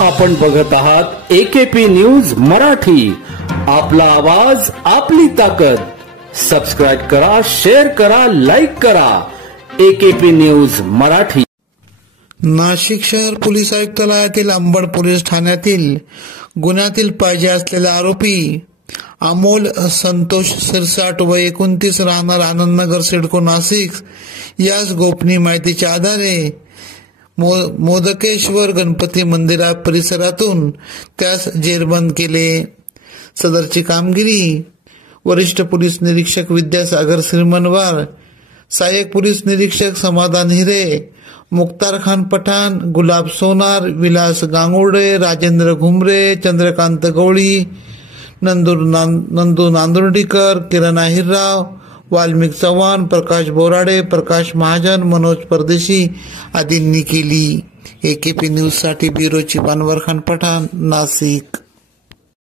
आपण बघत आहात AKP न्यूज मराठी. आपला आवाज आपली ताकद. सबस्क्राइब करा, शेअर करा, लाईक करा. AKP news Marathi. नाशिक शहर पोलीस आयुक्तालयातील अंबड पोलीस ठाण्यातील गुन्ह्यातील पाहिजे असलेले आरोपी अमोल संतोष सिरसाट वय 29 राहणार आनंदनगर सिडको नाशिक यास गोपनीय माहितीच्या आधारे मोदकेश्वर गणपती मंदिरा परिसरातून त्यास जेरबंद केले. सदरची कामगिरी वरिष्ठ पोलीस निरीक्षक विद्यासागर श्रीमनवार, सहाय्यक पोलीस निरीक्षक समाधान हिरे, मुख्तार खान पठाण, गुलाब सोनार, विलास गांगुर्डे, राजेंद्र घुमरे, चंद्रकांत गवळी, नंदू नांदुर्डीकर, किरण आहिरराव, वाल्मिक चव्हाण, प्रकाश बोराडे, प्रकाश महाजन, मनोज परदेशी आदींनी केली. AKP न्यूज साठी ब्युरो चीफ अनवर खान पठाण, नाशिक.